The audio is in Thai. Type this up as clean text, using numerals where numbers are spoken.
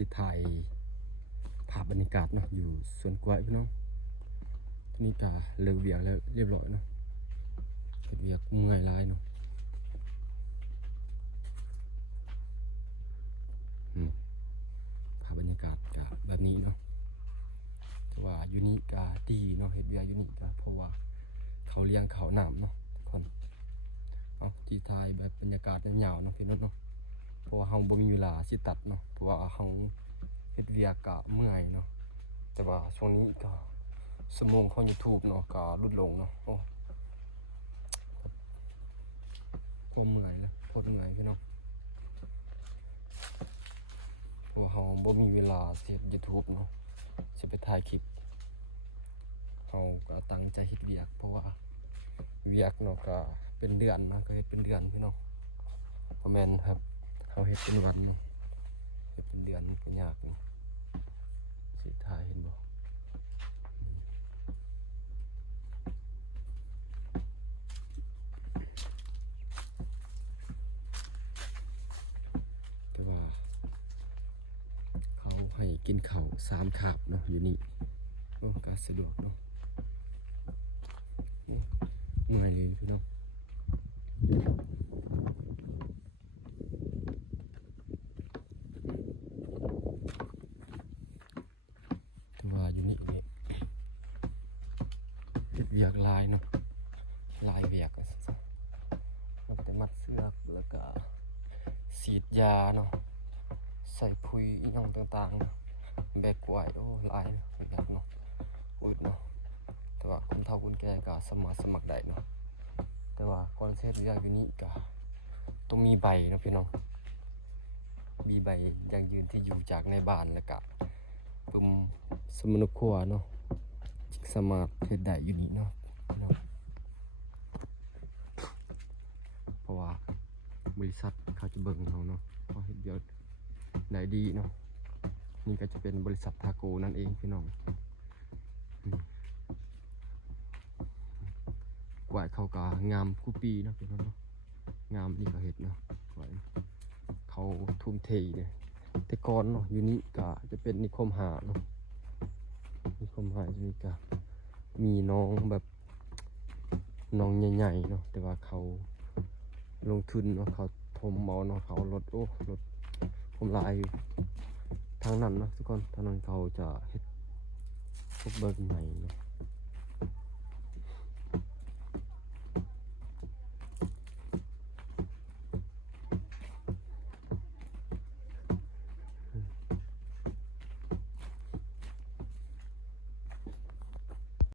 สิถ่ายภาพบรรยากาศเนาะอยู่สวนกล้วยพี่น้องทีนี้ก็เลิกเวียกแล้วเรียบร้อยเนาะเฮ็ดเวียกเมื่อยหลายเนาะภาพบรรยากาศก็แบบนี้เนาะแต่ว่าอยู่นี่ก็ดีเนาะเฮ็ดเวียกอยู่นี่ก็เพราะว่าเขาเลี้ยงเขาน้ำเนาะทุกคนเอาที่ถ่ายแบบบรรยากาศยาวๆเนาะพี่น้องเนาะเพราะว่าเฮาบ่มีเวลาสิตัดเนาะเพราะว่าเฮาเฮ็ดเวียกก็เมื่อยเนาะแต่ว่าช่วงนี้ก็ชั่วโมงของ YouTube เนาะก็ลดลงเนาะโอ้บ่เมื่อยแล้วโคตรเมื่อยพี่น้องเพราะว่าเฮาบ่มีเวลาเฮ็ด YouTube เนาะสิไปถ่ายคลิปเฮาก็ตั้งใจเฮ็ดเวียกเพราะว่าเวียกเนาะก็เป็นเดือนนะก็เฮ็ดเป็นเดือนพี่น้องบ่แม่นครับเฮาเฮ็ดเป็นวันเฮ็ดเป็นเดือนก็ยากนี่สิถ่ายเห็นบ่แต่ว่าเขาให้กินข้าว3 คาบเนาะอยู่นี่ก็สะดวกเนาะเมื่อยเลยพี่น้องแต่ว่าอยู่นี่เนี่ยเฮ็ดเวียกหลายเนาะหลายเวียกแล้วก็ได้มัดเสือกแล้วก็ฉีดยาเนาะใส่ปุ๋ยอีหยังต่างๆเนาะแบกกล้วยโอ้หลายเนาะเวียกเนาะอึดเนาะแต่ว่าคนเฒ่าคนแก่ก็สมัครได้เนาะแต่ว่าก่อนเฮ็ดเวียกอยู่นี่ก็ต้องมีใบเนาะพี่น้องมีใบยังยืนที่อยู่จากในบ้านแล้วก็ปุ่มสมุนครัวเนาะจึงสามารถเฮ็ดได้อยู่นี่เนาะพี่น้องเพราะว่าบริษัทเขาจะเบิ่งเราเนาะพอเฮ็ดเวียกได้ดีเนาะนี่ก็จะเป็นบริษัททาโกนั่นเองพี่น้องกว่าเขาก็งามคู่ปีเนาะพี่น้องเนาะงามนี่ก็เฮ็ดเนาะเขาทุ่มเทเนี่ยแต่ก่อนเนาะอยู่นี่ก็จะเป็นนิคมหาเนาะนิคมหาจะมีก็มีน้องแบบน้องใหญ่ๆเนาะแต่ว่าเขาลงทุนเนาะเขาทมเอาเนาะเขารถผมลายทางนั้นเนาะทุกคนทางนั้นเขาจะเฮ็ดพวกเบิร์ใหม่เนาะ